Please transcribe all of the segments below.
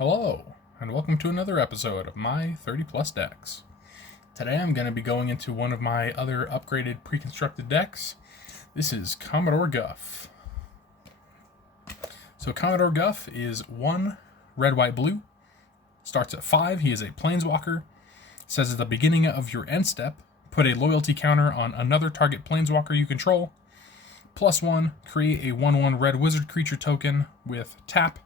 Hello, and welcome to another episode of my 30 plus decks. Today I'm going to be going into one of my other upgraded pre-constructed decks. This is Commodore Guff. So Commodore Guff is 1 red, white, blue. Starts at 5. He is a planeswalker. Says at the beginning of your end step, put a loyalty counter on another target planeswalker you control. +1, create a 1/1 red wizard creature token with tap,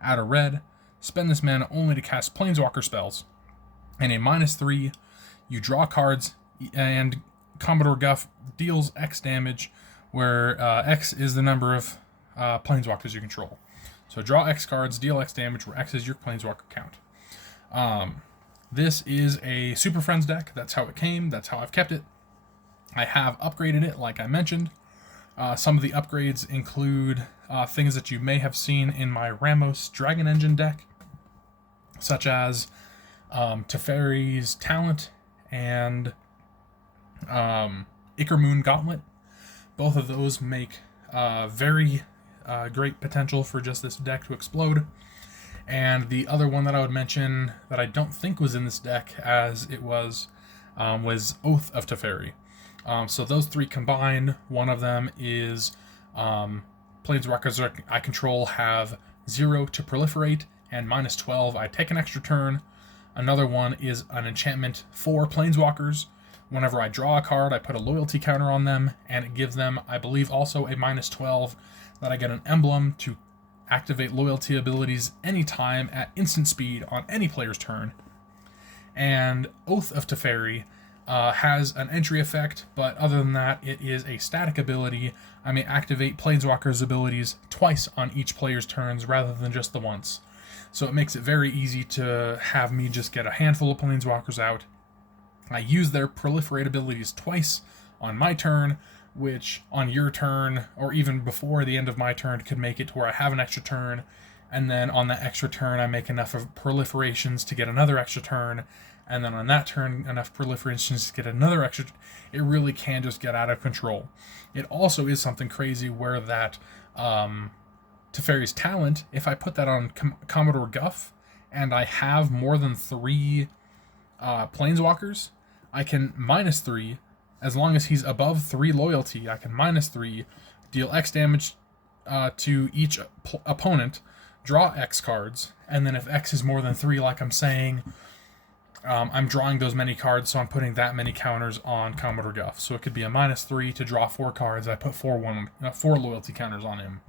add a red. Spend this mana only to cast planeswalker spells. And a -3, you draw cards, and Commodore Guff deals X damage, where X is the number of planeswalkers you control. So draw X cards, deal X damage, where X is your planeswalker count. This is a Super Friends deck. That's how it came. That's how I've kept it. I have upgraded it, like I mentioned. Some of the upgrades include things that you may have seen in my Ramos Dragon Engine deck, such as Teferi's Talent and Ichor Gauntlet. Both of those make very great potential for just this deck to explode. And the other one that I would mention that I don't think was in this deck as it was Oath of Teferi. So those three combined, one of them is planeswalkers I control have 0 to proliferate and -12, I take an extra turn. Another one is an enchantment for planeswalkers. Whenever I draw a card, I put a loyalty counter on them, and it gives them, I believe, also a -12 that I get an emblem to activate loyalty abilities anytime at instant speed on any player's turn. And Oath of Teferi has an entry effect, but other than that, it is a static ability. I may activate Planeswalker's abilities twice on each player's turns rather than just the once. So it makes it very easy to have me just get a handful of Planeswalkers out. I use their proliferate abilities twice on my turn, which on your turn, or even before the end of my turn, could make it to where I have an extra turn, and then on that extra turn I make enough of proliferations to get another extra turn, and then on that turn enough proliferations to get another extra. It really can just get out of control. It also is something crazy where that Teferi's Talent, if I put that on Commodore Guff and I have more than 3 planeswalkers, I can -3. As long as he's above 3 loyalty, I can -3, deal X damage to each opponent, draw X cards, and then if X is more than 3, like I'm saying, I'm drawing those many cards, so I'm putting that many counters on Commodore Guff. So it could be a -3 to draw 4 cards. I put 4 loyalty counters on him.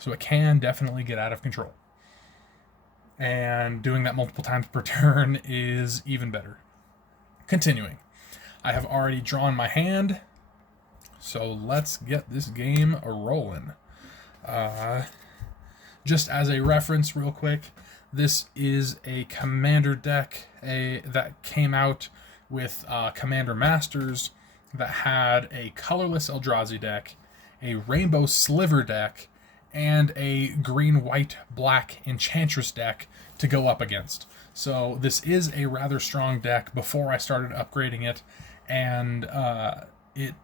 So it can definitely get out of control. And doing that multiple times per turn is even better. Continuing. I have already drawn my hand, so let's get this game a-rolling. Just as a reference real quick, this is a Commander deck that came out with Commander Masters that had a colorless Eldrazi deck, a Rainbow Sliver deck, and a green, white, black Enchantress deck to go up against. So this is a rather strong deck before I started upgrading it, and it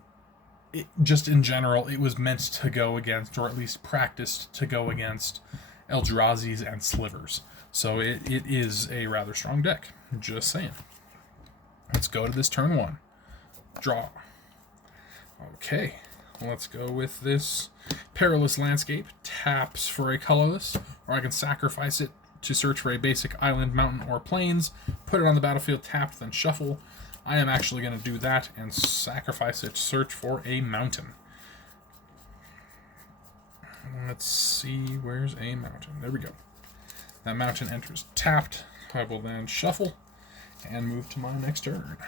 just in general, it was meant to go against, or at least practiced to go against, Eldrazi's and Slivers. So it is a rather strong deck, just saying. Let's go to this turn 1. Draw. Okay, let's go with this Perilous Landscape. Taps for a colorless, or I can sacrifice it to search for a basic island, mountain, or plains, put it on the battlefield tapped, then shuffle. I am actually going to do that and sacrifice it to search for a mountain. Let's see, where's a mountain? There we go. That mountain enters tapped. I will then shuffle and move to my next turn.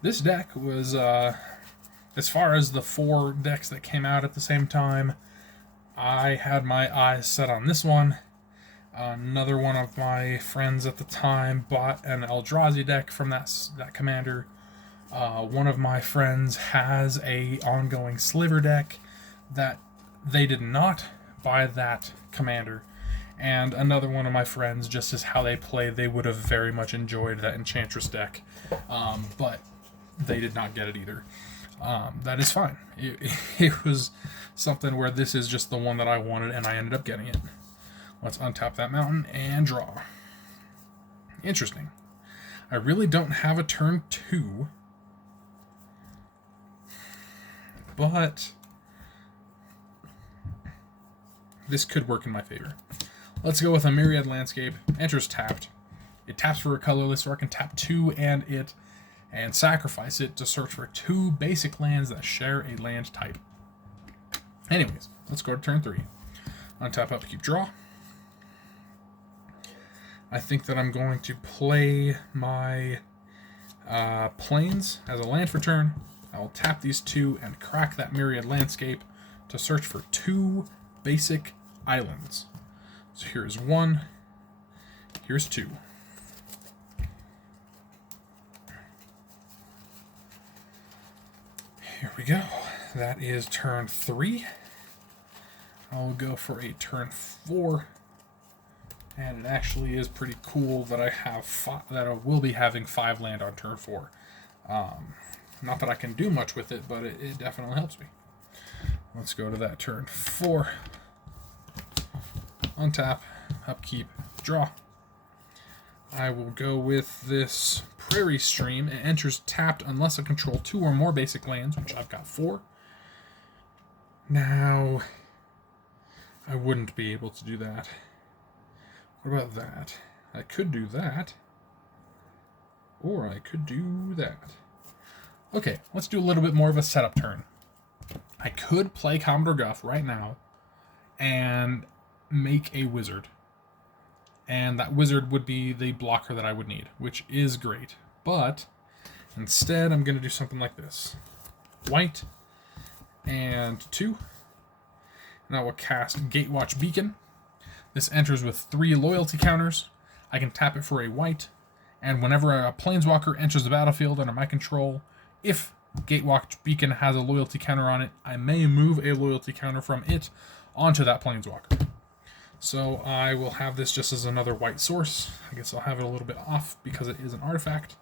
This deck was, as far as the 4 decks that came out at the same time, I had my eyes set on this one. Another one of my friends at the time bought an Eldrazi deck from that commander. One of my friends has a ongoing Sliver deck that they did not buy that commander. And another one of my friends, just as how they play, they would have very much enjoyed that Enchantress deck, but they did not get it either. That is fine. It was something where this is just the one that I wanted, and I ended up getting it. Let's untap that mountain and draw. Interesting. I really don't have a turn 2, but this could work in my favor. Let's go with a Myriad Landscape. Enters tapped. It taps for a colorless, or I can tap 2 and sacrifice it to search for 2 basic lands that share a land type. Anyways, let's go to turn 3. Untap, upkeep, draw. I think that I'm going to play my Plains as a land for turn. I will tap these 2 and crack that Myriad Landscape to search for 2 basic islands. So here's 1, here's 2. Here we go. That is turn 3. I'll go for a turn 4. And it actually is pretty cool that I will be having 5 land on turn 4. Not that I can do much with it, but it definitely helps me. Let's go to that turn 4. Untap, upkeep, draw. I will go with this Prairie Stream. It enters tapped unless I control 2 or more basic lands, which I've got 4. Now, I wouldn't be able to do that. What about that? I could do that. Or I could do that. Okay, let's do a little bit more of a setup turn. I could play Commodore Guff right now and make a wizard. And that wizard would be the blocker that I would need, which is great. But instead, I'm going to do something like this. White and 2. And I will cast Gatewatch Beacon. This enters with 3 loyalty counters. I can tap it for a white. And whenever a Planeswalker enters the battlefield under my control, if Gatewatch Beacon has a loyalty counter on it, I may move a loyalty counter from it onto that Planeswalker. So I will have this just as another white source. I guess I'll have it a little bit off because it is an artifact.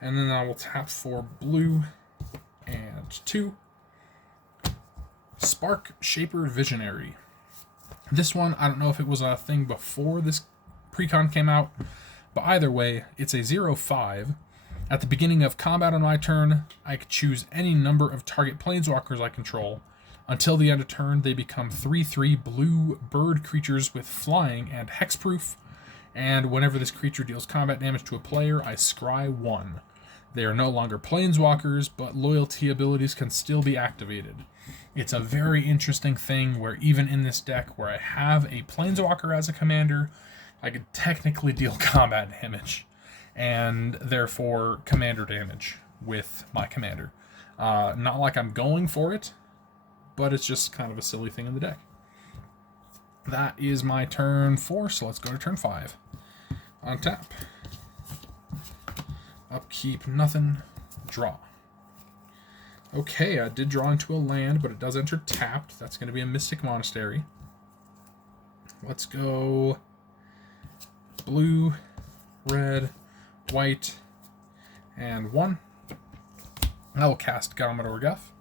And then I will tap for blue and 2. Spark Shaper Visionary. This one, I don't know if it was a thing before this precon came out, but either way, it's a 0/5. At the beginning of combat on my turn, I could choose any number of target planeswalkers I control. Until the end of turn, they become 3/3 blue bird creatures with flying and hexproof, and whenever this creature deals combat damage to a player, I scry 1. They are no longer planeswalkers, but loyalty abilities can still be activated. It's a very interesting thing where even in this deck where I have a planeswalker as a commander, I could technically deal combat damage and therefore commander damage with my commander. Not like I'm going for it, but it's just kind of a silly thing in the deck. That is my turn 4, so let's go to turn 5. Untap. Upkeep, nothing. Draw. Okay, I did draw into a land, but it does enter tapped. That's going to be a Mystic Monastery. Let's go blue, red, white, and 1. I will cast Commodore Guff.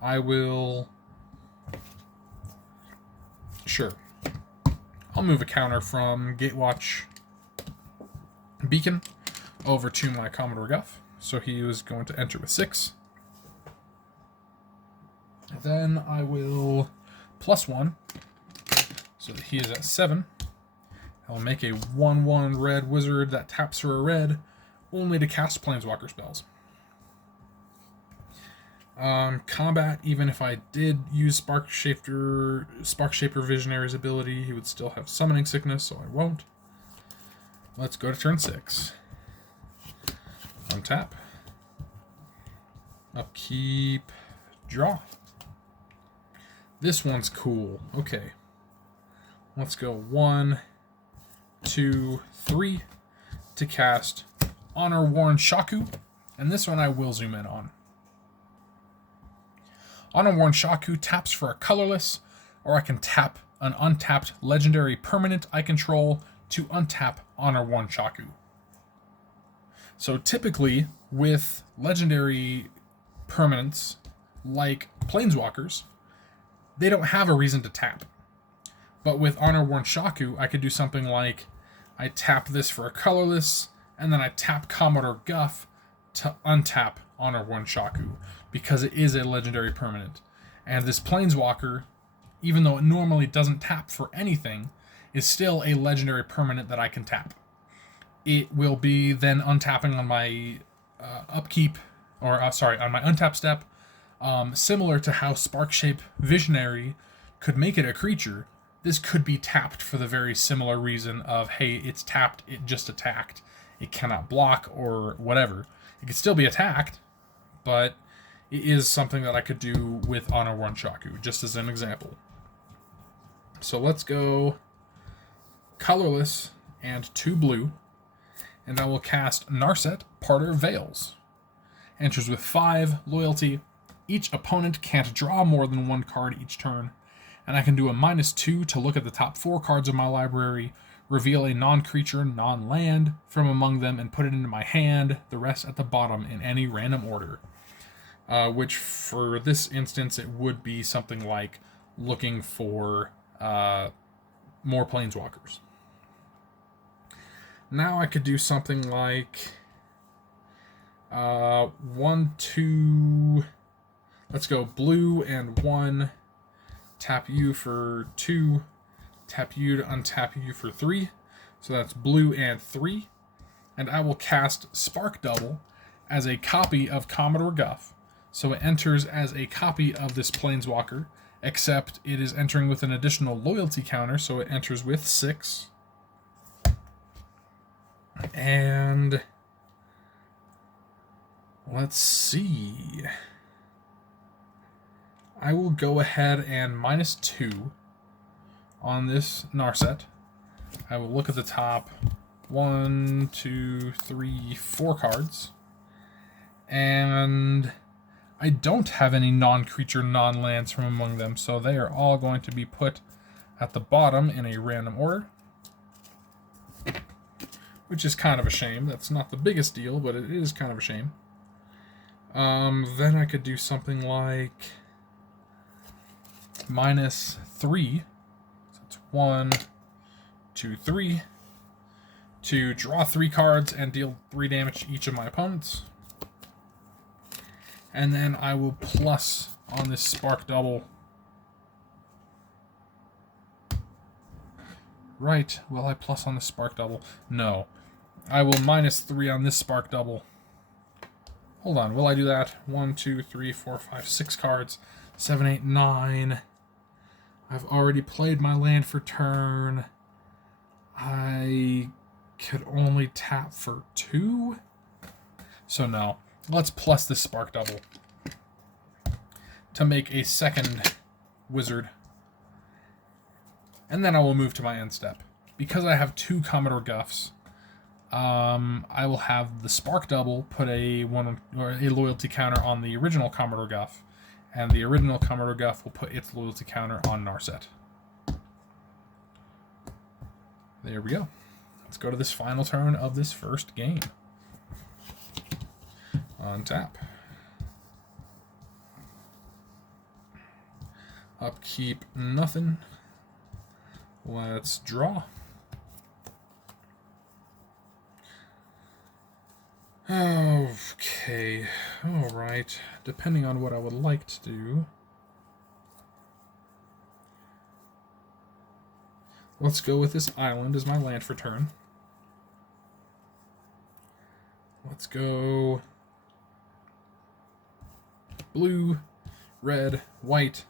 I will... Sure. I'll move a counter from Gatewatch Beacon over to my Commodore Guff. So he is going to enter with 6. Then I will +1, so that he is at 7. I will make a 1/1 red wizard that taps for a red, only to cast Planeswalker spells. Combat, even if I did use Spark Shaper Visionary's ability, he would still have Summoning Sickness, so I won't. Let's go to turn 6. Untap. Upkeep. Draw. This one's cool. Okay. Let's go 1, 2, 3 to cast Honor Worn Shaku. And this one I will zoom in on. Honor Worn Shaku taps for a colorless, or I can tap an untapped legendary permanent I control to untap Honor 1 Shaku. So typically, with legendary permanents like Planeswalkers, they don't have a reason to tap. But with Honor 1 Shaku, I could do something like I tap this for a colorless, and then I tap Commodore Guff to untap Honor 1 Shaku, because it is a legendary permanent. And this Planeswalker, even though it normally doesn't tap for anything, is still a legendary permanent that I can tap. It will be then untapping on my upkeep, or on my untap step, similar to how Sparkshape Visionary could make it a creature. This could be tapped for the very similar reason of, hey, it's tapped, it just attacked. It cannot block or whatever. It could still be attacked, but it is something that I could do with Honor 1 Shaku, just as an example. So let's go colorless and 2 blue, and I will cast Narset, Parter Veils. Enters with 5 loyalty. Each opponent can't draw more than 1 card each turn, and I can do a -2 to look at the top 4 cards of my library, reveal a non-creature, non-land from among them, and put it into my hand, the rest at the bottom in any random order. Which, for this instance, it would be something like looking for more Planeswalkers. Now I could do something like 1, 2... Let's go blue and 1, tap you for 2, tap you to untap you for 3. So that's blue and 3. And I will cast Spark Double as a copy of Commodore Guff. So it enters as a copy of this Planeswalker, except it is entering with an additional loyalty counter, so it enters with 6. And let's see. I will go ahead and -2 on this Narset. I will look at the top 1, 2, 3, 4 cards. And I don't have any non-creature, non-lands from among them, so they are all going to be put at the bottom in a random order. Which is kind of a shame. That's not the biggest deal, but it is kind of a shame. Then I could do something like -3. So it's 1, 2, 3. To draw 3 cards and deal 3 damage to each of my opponents. And then I will plus on this Spark Double. Right, will I plus on the Spark Double? No. I will -3 on this Spark Double. Hold on, will I do that? 1, 2, 3, 4, 5, 6 cards. 7, 8, 9. I've already played my land for turn. I could only tap for 2? So no. Let's plus this Spark Double to make a second wizard. And then I will move to my end step. Because I have 2 Commodore Guffs, I will have the Spark Double put a loyalty counter on the original Commodore Guff, and the original Commodore Guff will put its loyalty counter on Narset. There we go. Let's go to this final turn of this first game. Untap. Upkeep, nothing. Let's draw. Okay, alright. Depending on what I would like to do. Let's go with this island as my land for turn. Let's go blue, red, white,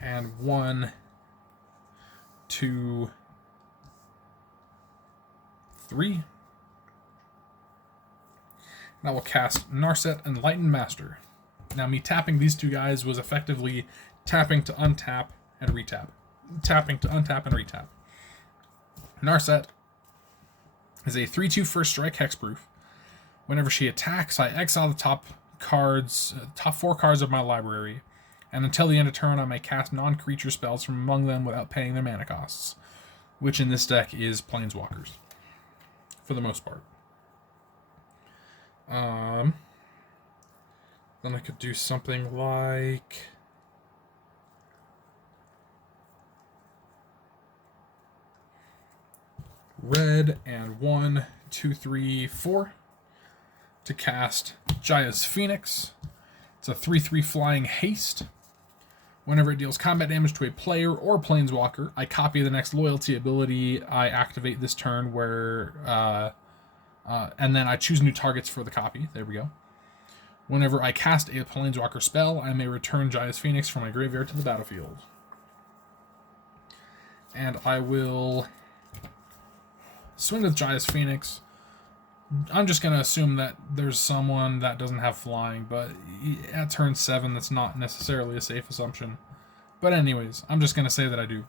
and 1, 2, 3. And I will cast Narset, Enlightened Master. Now, me tapping these 2 guys was effectively tapping to untap and retap. Tapping to untap and retap. Narset is a 3/2 first strike hexproof. Whenever she attacks, I exile the top 4 cards of my library, And until the end of turn, I may cast non-creature spells from among them without paying their mana costs, which in this deck is Planeswalkers, for the most part. Then I could do something like... red and 1, 2, 3, 4 to cast Jaya's Phoenix. It's a 3/3 flying haste. Whenever it deals combat damage to a player or planeswalker, I copy the next loyalty ability I activate this turn, and then I choose new targets for the copy. There we go. Whenever I cast a planeswalker spell, I may return Jaya's Phoenix from my graveyard to the battlefield. And I will swing with Jaya's Phoenix. I'm just going to assume that there's someone that doesn't have flying, but at turn 7, that's not necessarily a safe assumption. But anyways, I'm just going to say that I do.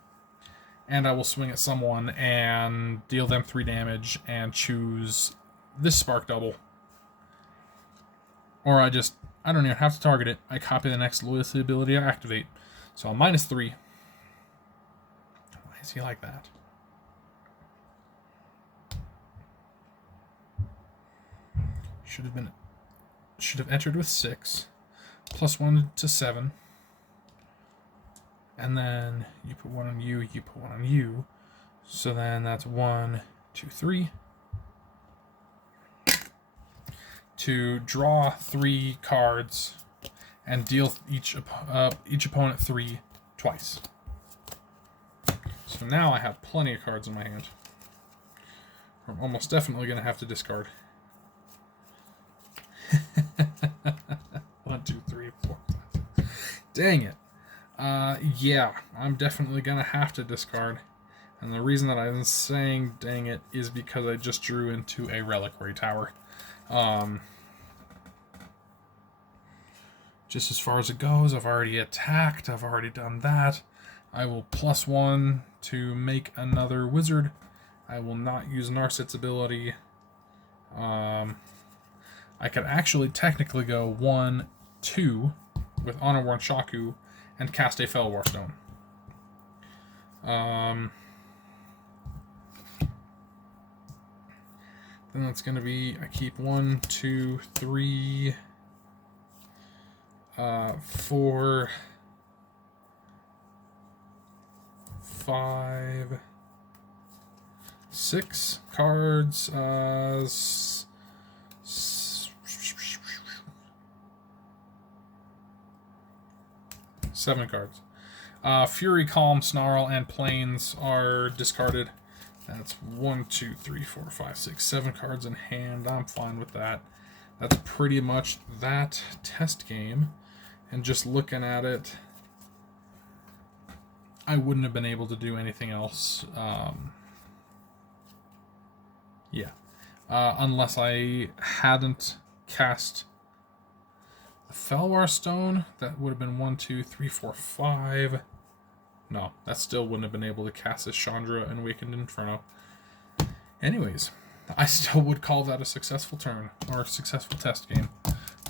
And I will swing at someone and deal them 3 damage and choose this Spark Double. Or I don't even have to target it. I copy the next loyalty ability I activate. So I'm -3. Why is he like that? Should have entered with 6, +1 to 7, and then you put 1 on you, you put 1 on you, so then that's 1, 2, 3. To draw 3 cards and deal each opponent 3 twice. So now I have plenty of cards in my hand. I'm almost definitely going to have to discard. 1, 2, 3, 4, 5. Dang it. Yeah, I'm definitely gonna have to discard. And the reason that I'm saying dang it is because I just drew into a Reliquary Tower. Just as far as it goes, I've already attacked, I've already done that. I will +1 to make another wizard. I will not use Narset's ability. I could actually technically go 1, 2 with Honor-Worn Shaku and cast a Fellwar Stone. Then that's going to be, I keep 1, 2, 3, 4, 5, 6 cards, 7 cards. Fury, Calm, Snarl, and Plains are discarded. That's 1, 2, 3, 4, 5, 6, 7 cards in hand. I'm fine with that. That's pretty much that test game. And just looking at it, I wouldn't have been able to do anything else. Unless I hadn't cast the Fellwar Stone. That would have been 1, 2, 3, 4, 5. No, that still wouldn't have been able to cast this Chandra and Awakened Inferno. Anyways, I still would call that a successful turn, or a successful test game.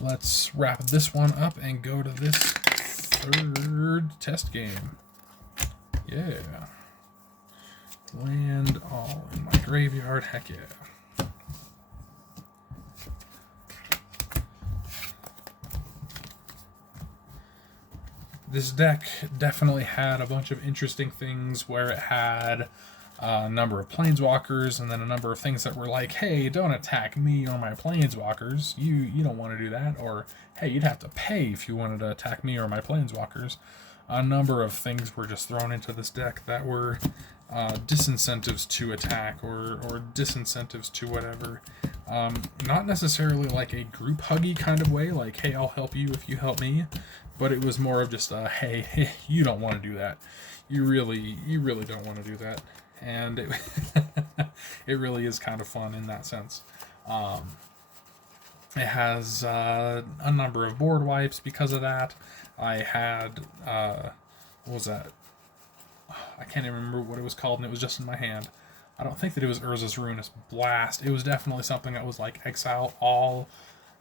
Let's wrap this one up and go to this 3rd test game. Yeah. Land all in my graveyard, heck yeah. This deck definitely had a bunch of interesting things where it had a number of planeswalkers and then a number of things that were like, hey, don't attack me or my planeswalkers. You don't want to do that. Or, hey, you'd have to pay if you wanted to attack me or my planeswalkers. A number of things were just thrown into this deck that were disincentives to attack or disincentives to whatever. Not necessarily like a group huggy kind of way, like, hey, I'll help you if you help me. But it was more of just a, hey, you don't want to do that. You really don't want to do that. And it, it really is kind of fun in that sense. It has a number of board wipes because of that. I had, what was that? I can't even remember what it was called, and it was just in my hand. I don't think that it was Urza's Ruinous Blast. It was definitely something that was like exile all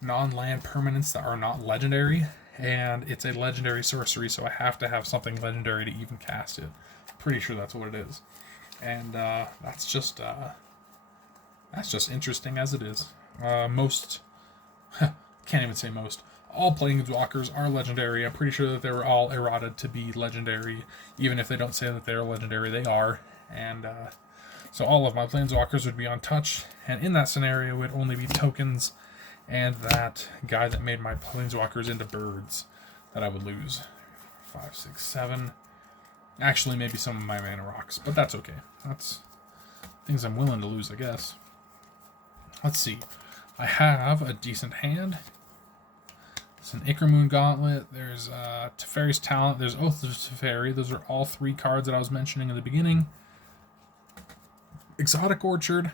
non-land permanents that are not legendary. and it's a legendary sorcery, so I have to have something legendary to even cast it. Pretty sure that's what it is. And that's just interesting as it is. Most, can't even say most, all Planeswalkers are legendary. I'm pretty sure that they were all errated to be legendary. Even if they don't say that they're legendary, they are. And so all of my Planeswalkers would be untouched. And in that scenario, it would only be tokens and that guy that made my Planeswalkers into birds that I would lose. 5, 6, 7. Actually, maybe some of my mana rocks, but that's okay. That's things I'm willing to lose, I guess. Let's see. I have a decent hand. It's an Ichormoon Gauntlet. There's Teferi's Talent. There's Oath of Teferi. Those are all 3 cards that I was mentioning in the beginning. Exotic Orchard.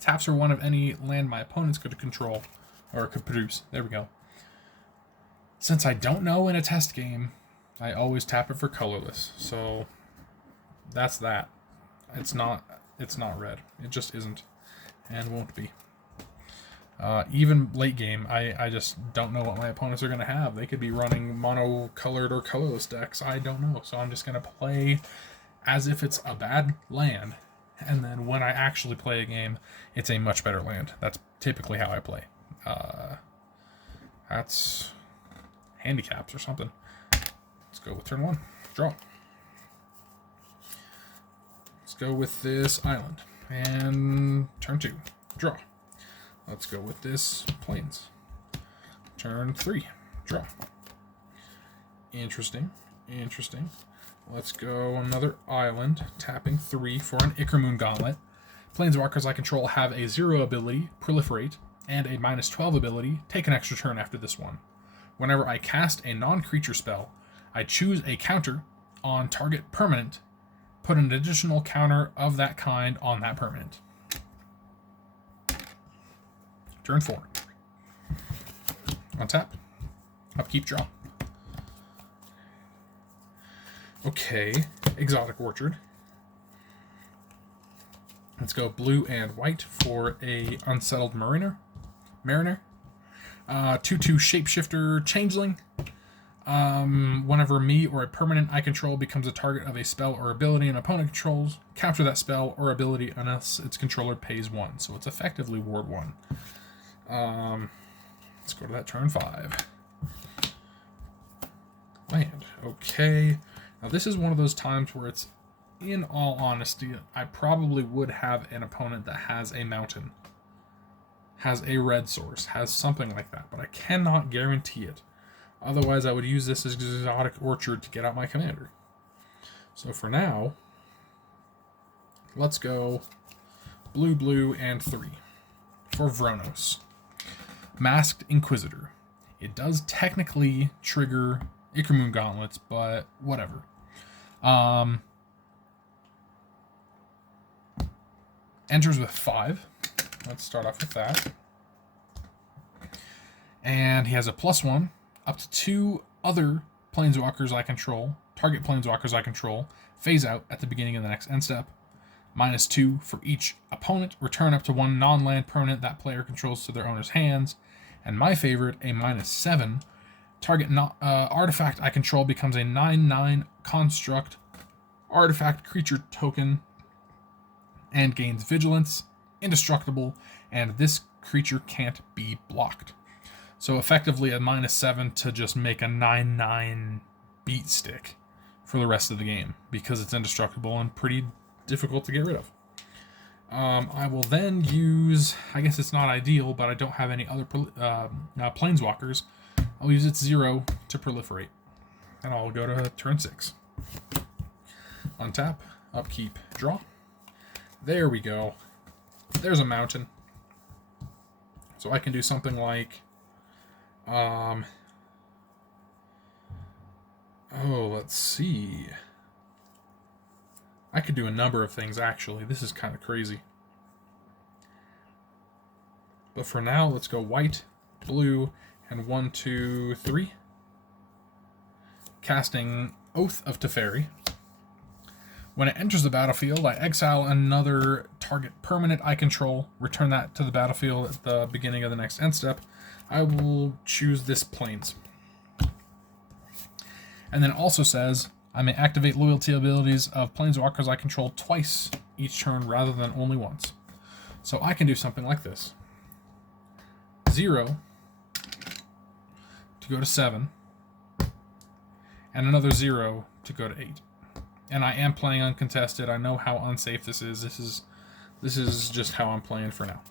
Taps for 1 of any land my opponents could control, or could produce. There we go. Since I don't know in a test game, I always tap it for colorless. So that's that. It's not red. It just isn't, and won't be. Even late game, I just don't know what my opponents are going to have. They could be running mono-colored or colorless decks. I don't know. So I'm just going to play as if it's a bad land. And then when I actually play a game, it's a much better land. That's typically how I play. That's handicaps or something. Let's go with turn 1. Draw. Let's go with this island. And turn 2. Draw. Let's go with this plains. Turn 3. Draw. Interesting. Interesting. Let's go another island. Tapping 3 for an Ichormoon Gauntlet. Planeswalkers I control have a 0 ability, Proliferate, and a -12 ability, Take an extra turn after this one. Whenever I cast a non-creature spell, I choose a counter on target permanent, put an additional counter of that kind on that permanent. Turn 4. Untap. Upkeep, draw. Okay, Exotic Orchard. Let's go blue and white for a Unsettled Mariner. 2/2 Shapeshifter Changeling. Whenever me or a permanent I control becomes a target of a spell or ability an opponent controls, capture that spell or ability unless its controller pays 1. So it's effectively ward 1. Let's go to that turn 5. Land. Okay. Now this is one of those times where it's, in all honesty, I probably would have an opponent that has a mountain, has a red source, has something like that, but I cannot guarantee it. Otherwise, I would use this as Exotic Orchard to get out my commander. So for now, let's go blue, blue, and 3 for Vronos. Masked Inquisitor. It does technically trigger Ichormoon Gauntlets, but whatever. Enters with 5. Let's start off with that. And he has a +1. Up to 2 other planeswalkers I control, target planeswalkers I control, phase out at the beginning of the next end step. -2 for each opponent. Return up to 1 non-land permanent that player controls to their owner's hands. And my favorite, a -7. Target artifact I control becomes a 9/9 construct artifact creature token and gains vigilance, indestructible, and this creature can't be blocked. So effectively a -7 to just make a 9/9 beat stick for the rest of the game because it's indestructible and pretty difficult to get rid of. I will then use, I guess it's not ideal, but I don't have any other planeswalkers. I'll use its 0 to proliferate. And I'll go to turn 6. Untap, upkeep, draw. There we go. There's a mountain. So I can do something like, let's see. I could do a number of things, actually. This is kind of crazy. But for now, let's go white, blue, and 1, 2, 3. Casting Oath of Teferi. When it enters the battlefield, I exile another target permanent I control, return that to the battlefield at the beginning of the next end step. I will choose this Plains. And then it also says, I may activate loyalty abilities of planeswalkers I control twice each turn rather than only once. So I can do something like this. 0 to go to 7, and another 0 to go to 8. And I am playing uncontested. I know how unsafe this is. This is just how I'm playing for now.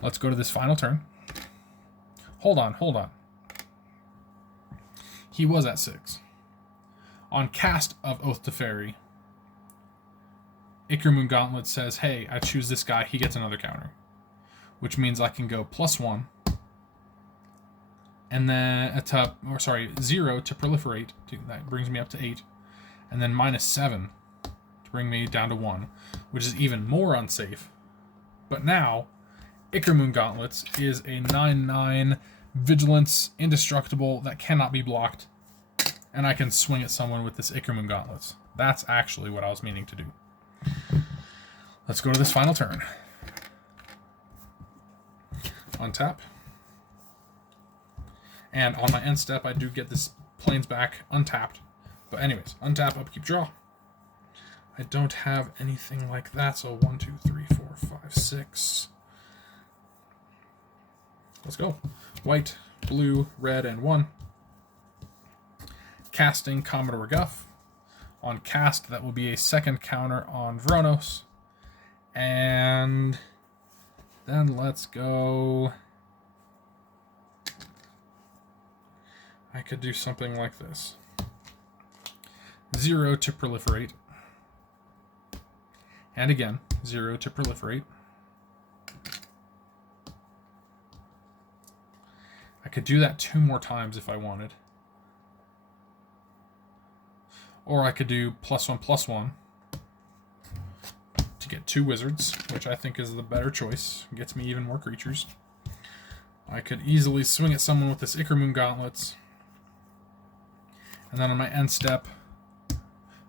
Let's go to this final turn. Hold on. He was at 6. On cast of Oath to Fairy, Ickermoon Gauntlet says, hey, I choose this guy, he gets another counter. Which means I can go +1, and then 0 to proliferate. That brings me up to 8. And then -7 to bring me down to 1, which is even more unsafe. But now, Ickermoon Gauntlets is a 9/9 Vigilance Indestructible that cannot be blocked, and I can swing at someone with this Ickermoon Gauntlets. That's actually what I was meaning to do. Let's go to this final turn. Untap. And on my end step, I do get this Plains back untapped. But anyways, untap, upkeep, draw. I don't have anything like that, so 1, 2, 3, 4, 5, 6. Let's go. White, blue, red, and 1. Casting Commodore Guff. On cast, that will be a second counter on Vronos. And then let's go. I could do something like this. 0 to proliferate. And again, 0 to proliferate. I could do that 2 more times if I wanted. Or I could do +1/+1 to get 2 wizards, which I think is the better choice. It gets me even more creatures. I could easily swing at someone with this Ickermoon Gauntlets. And then on my end step,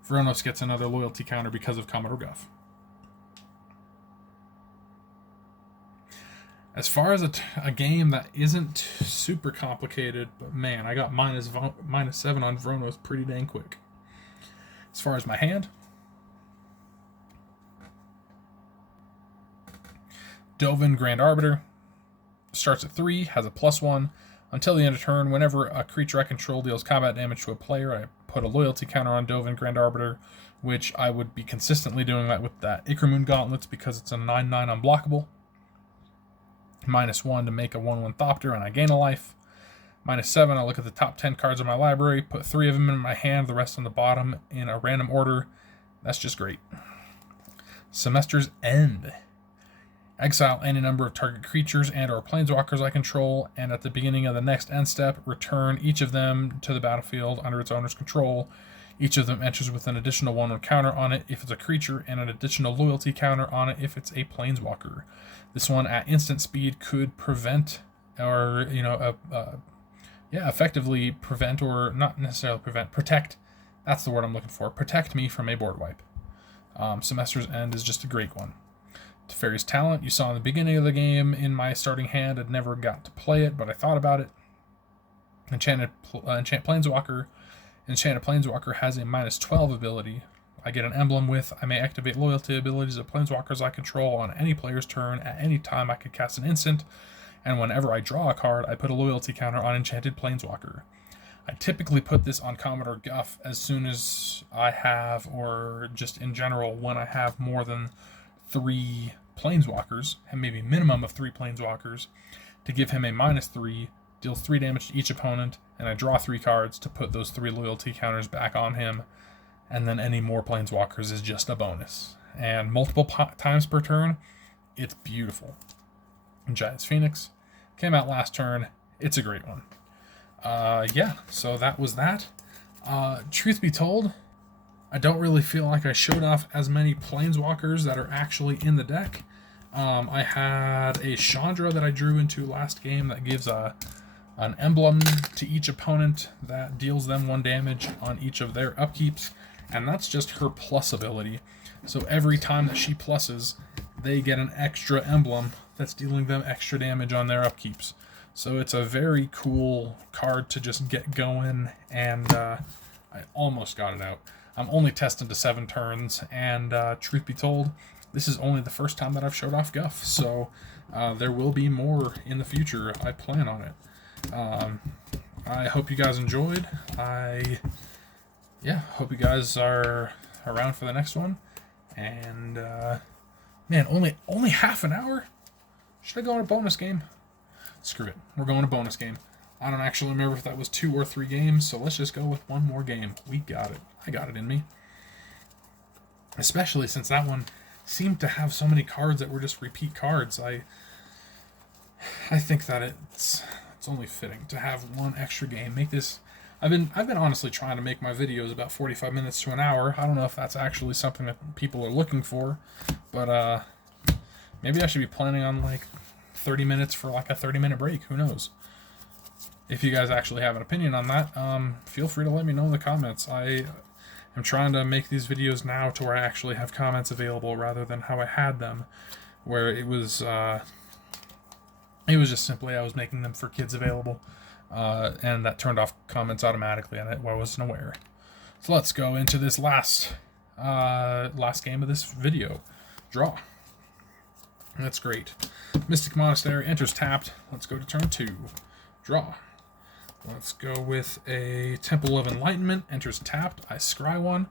Vronos gets another loyalty counter because of Commodore Guff. As far as a game that isn't super complicated, but man, I got -7 on Vronos pretty dang quick. As far as my hand, Dovin Grand Arbiter starts at 3, has a +1. Until the end of turn, whenever a creature I control deals combat damage to a player, I put a loyalty counter on Dovin Grand Arbiter, which I would be consistently doing that with that Ickermoon Gauntlets because it's a 9/9 unblockable. -1 to make a 1/1 Thopter, and I gain a life. -7, I look at the top 10 cards of my library, put 3 of them in my hand, the rest on the bottom in a random order. That's just great. Semester's End. Exile any number of target creatures and or planeswalkers I control, and at the beginning of the next end step, return each of them to the battlefield under its owner's control. Each of them enters with an additional 1/1 counter on it if it's a creature, and an additional loyalty counter on it if it's a planeswalker. This one at instant speed could prevent, or effectively prevent, or not necessarily prevent, protect. That's the word I'm looking for. Protect me from a board wipe. Semester's End is just a great one. Teferi's Talent, you saw in the beginning of the game in my starting hand. I'd never got to play it, but I thought about it. Enchant Planeswalker. Enchanted Planeswalker has a -12 ability. I get an emblem with, I may activate loyalty abilities of planeswalkers I control on any player's turn. At any time I could cast an instant, and whenever I draw a card, I put a loyalty counter on Enchanted Planeswalker. I typically put this on Commodore Guff as soon as I have, or just in general, when I have more than 3 planeswalkers, and maybe minimum of 3 planeswalkers, to give him a -3, deals 3 damage to each opponent, and I draw 3 cards to put those 3 loyalty counters back on him, and then any more planeswalkers is just a bonus. And multiple times per turn, it's beautiful. And Giant's Phoenix came out last turn. It's a great one. So that was that. Truth be told, I don't really feel like I showed off as many planeswalkers that are actually in the deck. I had a Chandra that I drew into last game that gives an emblem to each opponent that deals them 1 damage on each of their upkeeps. and that's just her plus ability. So every time that she pluses, they get an extra emblem that's dealing them extra damage on their upkeeps. So it's a very cool card to just get going, and I almost got it out. I'm only testing to 7 turns, and truth be told, this is only the first time that I've showed off Guff, so there will be more in the future. I plan on it. I hope you guys enjoyed. Hope you guys are around for the next one. And man, only half an hour? Should I go on a bonus game? Screw it. We're going to bonus game. I don't actually remember if that was 2 or 3 games, so let's just go with 1 more game. We got it. I got it in me. Especially since that one seemed to have so many cards that were just repeat cards. I think that it's only fitting to have 1 extra game. Make this. I've been honestly trying to make my videos about 45 minutes to an hour. I don't know if that's actually something that people are looking for, but maybe I should be planning on like 30 minutes for like a 30-minute break. Who knows? If you guys actually have an opinion on that, feel free to let me know in the comments. I am trying to make these videos now to where I actually have comments available rather than how I had them, where it was just simply I was making them for kids available, and that turned off comments automatically, and I wasn't aware. So let's go into this last game of this video. Draw. That's great. Mystic Monastery enters tapped. Let's go to turn 2. Draw. Let's go with a Temple of Enlightenment. Enters tapped. I scry 1.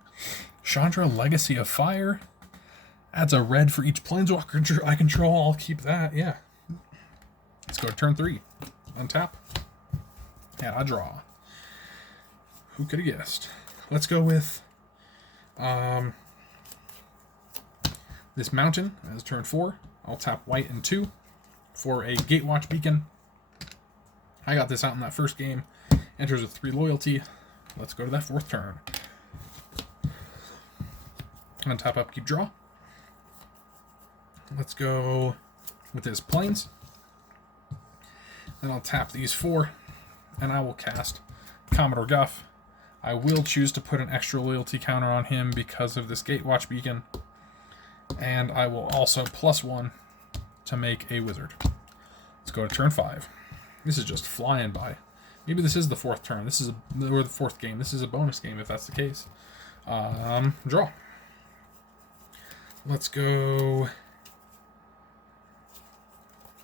Chandra, Legacy of Fire. Adds a red for each planeswalker I control. I'll keep that, yeah. Let's go to turn 3. Untap. And I draw. Who could have guessed? Let's go with this mountain as turn 4. I'll tap white and 2 for a Gatewatch Beacon. I got this out in that first game. Enters with 3 loyalty. Let's go to that 4th turn. Untap, upkeep, draw. Let's go with his planes. Then I'll tap these 4, and I will cast Commodore Guff. I will choose to put an extra loyalty counter on him because of this Gatewatch Beacon. And I will also +1 to make a wizard. Let's go to turn 5. This is just flying by. Maybe this is the 4th turn. Or the 4th game. This is a bonus game if that's the case. Draw. Let's go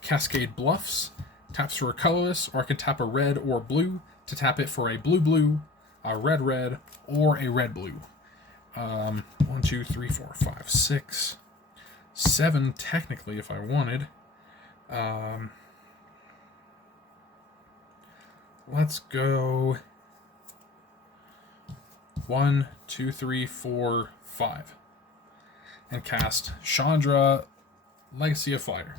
Cascade Bluffs. Taps for a colorless, or I can tap a red or blue to tap it for a blue-blue, a red-red, or a red-blue. 1, 2, 3, 4, 5, 6, 7 technically if I wanted. Let's go 1, 2, 3, 4, 5. And cast Chandra, Legacy of Fire.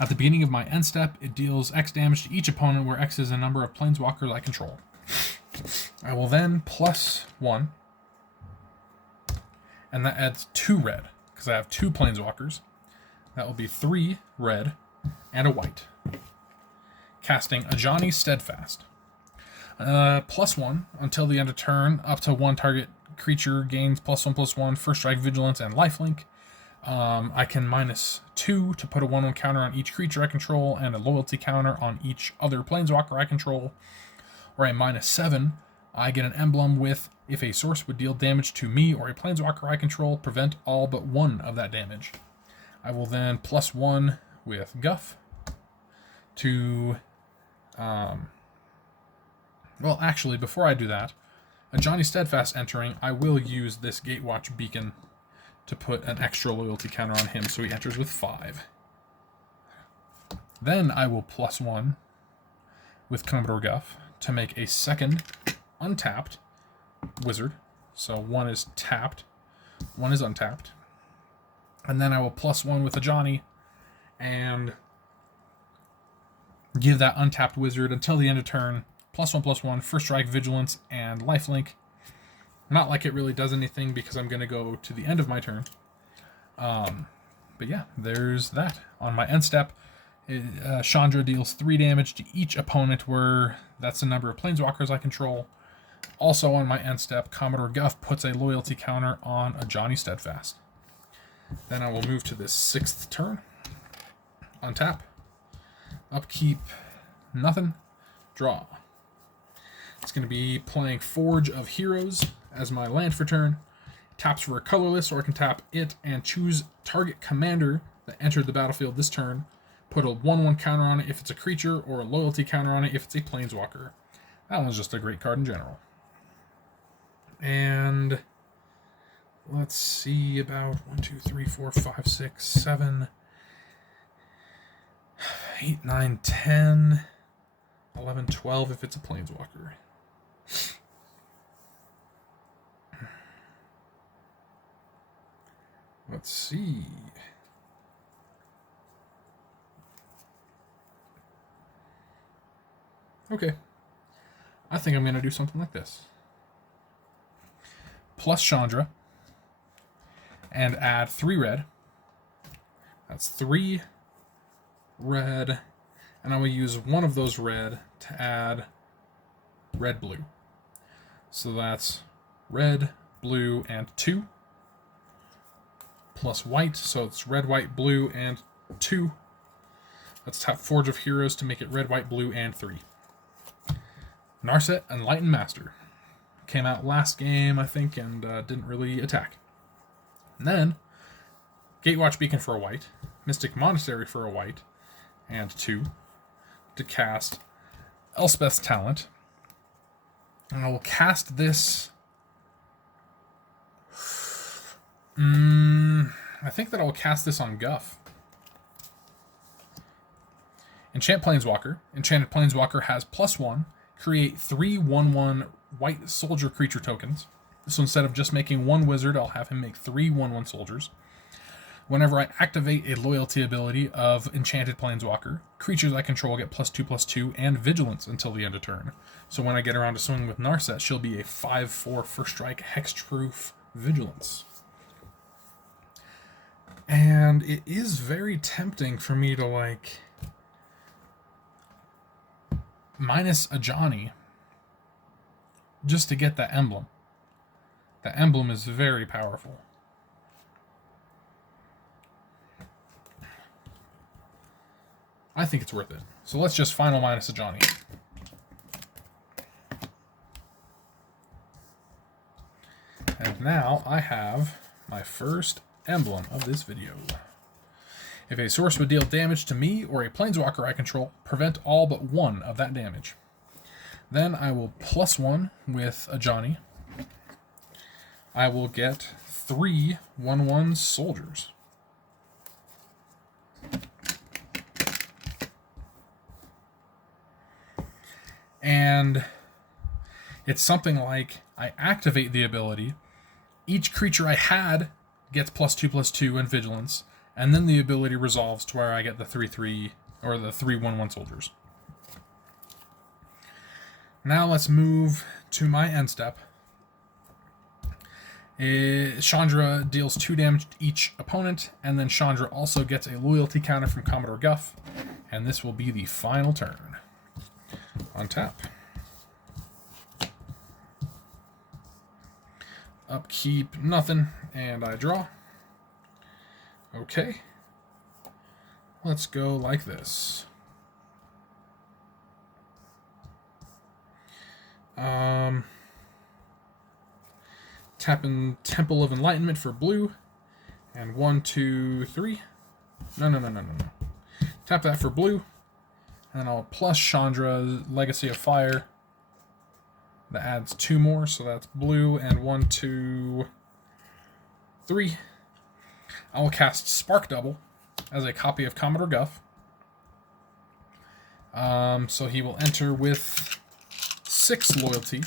At the beginning of my end step, it deals X damage to each opponent where X is the number of planeswalkers I control. I will then +1, and that adds 2 red, because I have 2 planeswalkers. That will be 3 red and a white. Casting Ajani Steadfast. +1 until the end of turn, up to 1 target creature gains +1/+1, First Strike, Vigilance, and Lifelink. I can -2 to put a 1/1 counter on each creature I control and a loyalty counter on each other planeswalker I control. Or a -7, I get an emblem with, if a source would deal damage to me or a planeswalker I control, prevent all but 1 of that damage. I will then +1 with Guff to... well, actually, before I do that, Ajani Steadfast entering, I will use this Gatewatch Beacon to put an extra loyalty counter on him, so he enters with 5. Then I will +1 with Commodore Guff to make a second untapped wizard. So 1 is tapped, 1 is untapped. And then I will +1 with Ajani and give that untapped wizard until the end of turn. +1/+1, First Strike, Vigilance, and Lifelink. Not like it really does anything because I'm going to go to the end of my turn. But yeah, there's that. On my end step, Chandra deals 3 damage to each opponent where that's the number of planeswalkers I control. Also on my end step, Commodore Guff puts a loyalty counter on a Johnny Steadfast. Then I will move to this 6th turn. Untap. Upkeep. Nothing. Draw. It's going to be playing Forge of Heroes as my land for turn. Taps for a colorless, or I can tap it and choose target commander that entered the battlefield this turn. Put a 1/1 counter on it if it's a creature, or a loyalty counter on it if it's a planeswalker. That one's just a great card in general. And let's see, about 1, 2, 3, 4, 5, 6, 7, 8, 9, 10, 11, 12 if it's a planeswalker. Let's see. Okay. I think I'm going to do something like this. Plus Chandra. And add 3 red. That's 3 red. And I will use one of those red to add red-blue. So that's red, blue, and 2. Plus white, so it's red, white, blue, and 2. Let's tap Forge of Heroes to make it red, white, blue, and 3. Narset, Enlightened Master. Came out last game, I think, and didn't really attack. And then, Gatewatch Beacon for a white, Mystic Monastery for a white, and 2, to cast Elspeth's Talent. And I will cast this... I think that I will cast this on Guff. Enchant Planeswalker. Enchanted Planeswalker has +1. Create 3 1/1 white soldier creature tokens. So instead of just making 1 wizard, I'll have him make 3 1/1 soldiers. Whenever I activate a loyalty ability of Enchanted Planeswalker, creatures I control get +2/+2 and Vigilance until the end of turn. So when I get around to swinging with Narset, she'll be a 5/4 first strike hexproof Vigilance. And it is very tempting for me to, like, minus a Johnny just to get that emblem. The emblem is very powerful. I think it's worth it. So let's just final minus a Johnny. And now I have my first emblem of this video. If a source would deal damage to me or a planeswalker I control, prevent all but 1 of that damage. Then I will +1 with a Johnny. I will get 3 1/1 soldiers. And it's something like I activate the ability. Each creature I had gets +2/+2 and Vigilance, and then the ability resolves to where I get the 3/3 or the 3 1/1 soldiers. Now let's move to my end step. Chandra deals 2 damage to each opponent, and then Chandra also gets a loyalty counter from Commodore Guff, and this will be the final turn. Untap. Upkeep, nothing, and I draw. Okay. Let's go like this. Tapping Temple of Enlightenment for blue. And 1, 2, 3. No. Tap that for blue. And then I'll plus Chandra Legacy of Fire. That adds 2 more, so that's blue, and 1, 2, 3. I will cast Spark Double as a copy of Commodore Guff. So he will enter with 6 loyalty.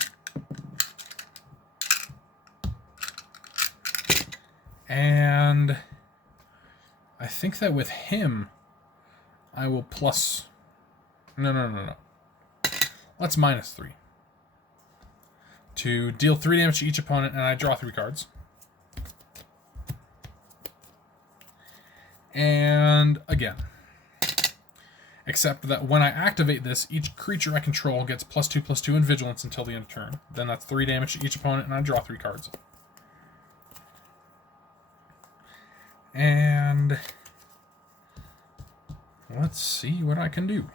And I think that with him, I will plus... No. Let's -3. To deal 3 damage to each opponent, and I draw 3 cards. And again, Except that when I activate this, each creature I control gets +2/+2 in vigilance until the end of turn. Then that's 3 damage to each opponent, and I draw 3 cards. And let's see what I can do.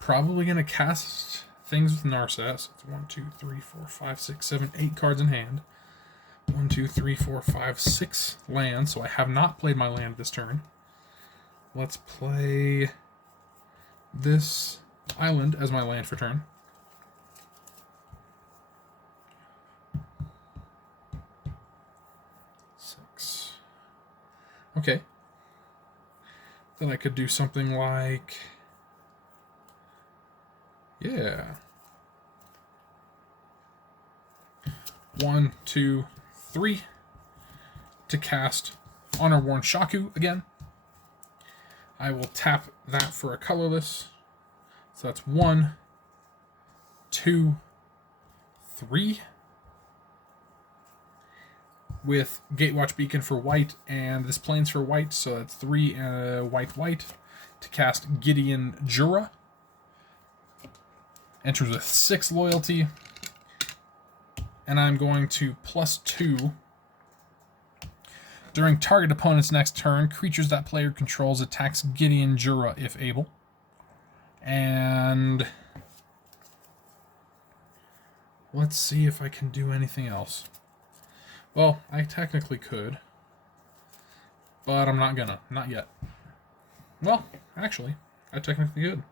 Probably going to cast things with Narset. So it's 1, 2, 3, 4, 5, 6, 7, 8 cards in hand. 1, 2, 3, 4, 5, 6 lands. So I have not played my land this turn. Let's play this island as my land for turn. Okay. Then I could do something like... Yeah. 1, 2, 3 to cast Honor-Worn Shaku again. I will tap that for a colorless. So that's 1, 2, 3. With Gatewatch Beacon for white, and this plains for white, so that's 3 white to cast Gideon Jura. Enters with 6 loyalty, and I'm going to +2. During target opponent's next turn, creatures that player controls attacks Gideon Jura if able. And let's see if I can do anything else. Well, I technically could, but I'm not gonna. Not yet. Well, actually, I technically could.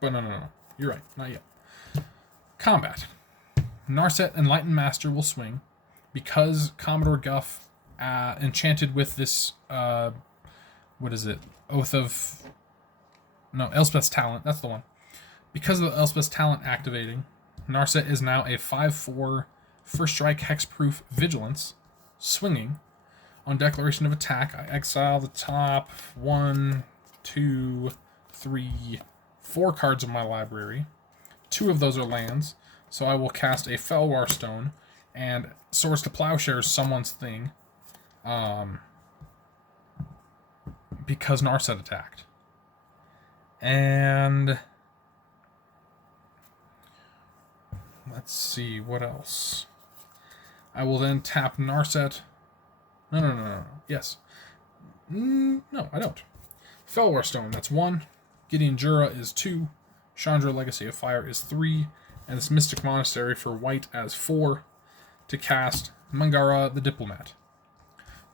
But no. You're right. Not yet. Combat. Narset Enlightened Master will swing. Because Commodore Guff enchanted with this, what is it? Elspeth's Talent. That's the one. Because of the Elspeth's Talent activating, Narset is now a 5/4 First Strike Hexproof Vigilance, swinging. On declaration of attack, I exile the top 1, 2, 3, 4 cards of my library. 2 of those are lands, so I will cast a Felwar Stone and Swords to Plowshare someone's thing, because Narset attacked. And let's see what else. I will then tap Narset. No. Yes. No, I don't. Felwar Stone, that's 1. Gideon Jura is 2. Chandra Legacy of Fire is 3. And this Mystic Monastery for white as 4 to cast Mangara the Diplomat.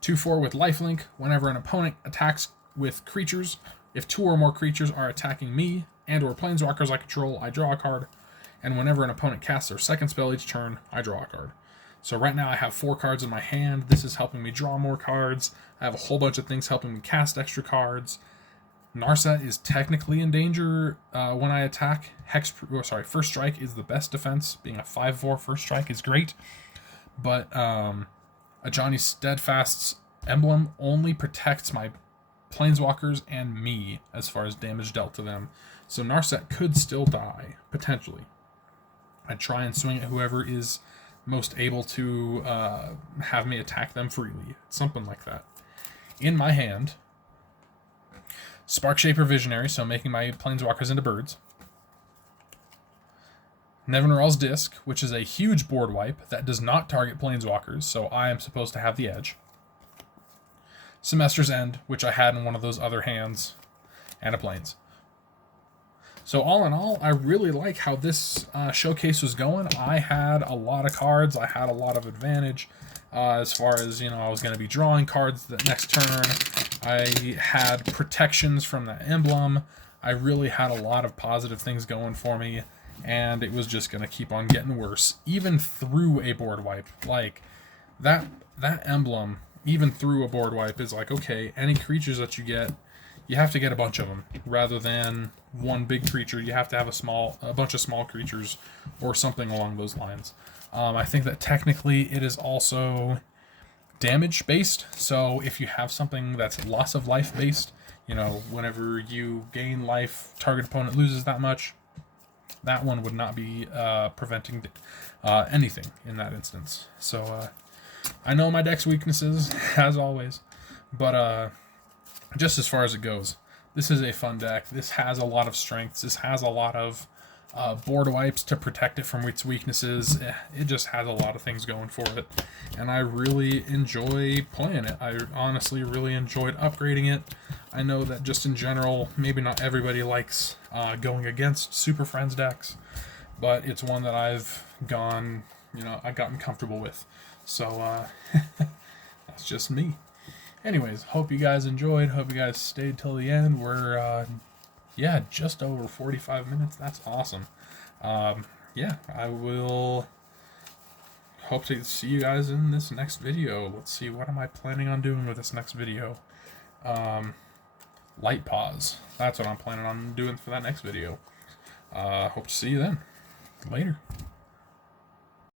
2/4 with lifelink. Whenever an opponent attacks with creatures, if 2 or more creatures are attacking me and or planeswalkers I control, I draw a card. And whenever an opponent casts their second spell each turn, I draw a card. So right now I have 4 cards in my hand. This is helping me draw more cards. I have a whole bunch of things helping me cast extra cards. Narset is technically in danger when I attack. First Strike is the best defense. Being a 5/4 First Strike is great. But Ajani's Steadfast's emblem only protects my planeswalkers and me as far as damage dealt to them. So Narset could still die, potentially. I'd try and swing at whoever is most able to have me attack them freely. Something like that. In my hand, Sparkshaper Visionary, so making my planeswalkers into birds. Nevinyrral's Disc, which is a huge board wipe that does not target planeswalkers, so I am supposed to have the edge. Semester's End, which I had in one of those other hands, and a plains. So all in all, I really like how this showcase was going. I had a lot of cards. I had a lot of advantage as far as, I was going to be drawing cards the next turn. I had protections from the emblem. I really had a lot of positive things going for me, and it was just going to keep on getting worse, even through a board wipe. Like, that emblem, even through a board wipe, is like, okay, any creatures that you get, you have to get a bunch of them rather than one big creature. You have to have a bunch of small creatures or something along those lines. I think that technically it is also damage based. So if you have something that's loss of life based, whenever you gain life, target opponent loses that much. That one would not be preventing anything in that instance. So I know my deck's weaknesses, as always, but just as far as it goes, this is a fun deck. This has a lot of strengths. This has a lot of board wipes to protect it from its weaknesses. It just has a lot of things going for it, and I really enjoy playing it. I honestly really enjoyed upgrading it. I know that just in general, maybe not everybody likes going against Super Friends decks, but it's one that I've gotten comfortable with. So that's just me. Anyways, hope you guys enjoyed. Hope you guys stayed till the end. We're just over 45 minutes. That's awesome. I will hope to see you guys in this next video. Let's see, what am I planning on doing with this next video? Light pause. That's what I'm planning on doing for that next video. Hope to see you then. Later.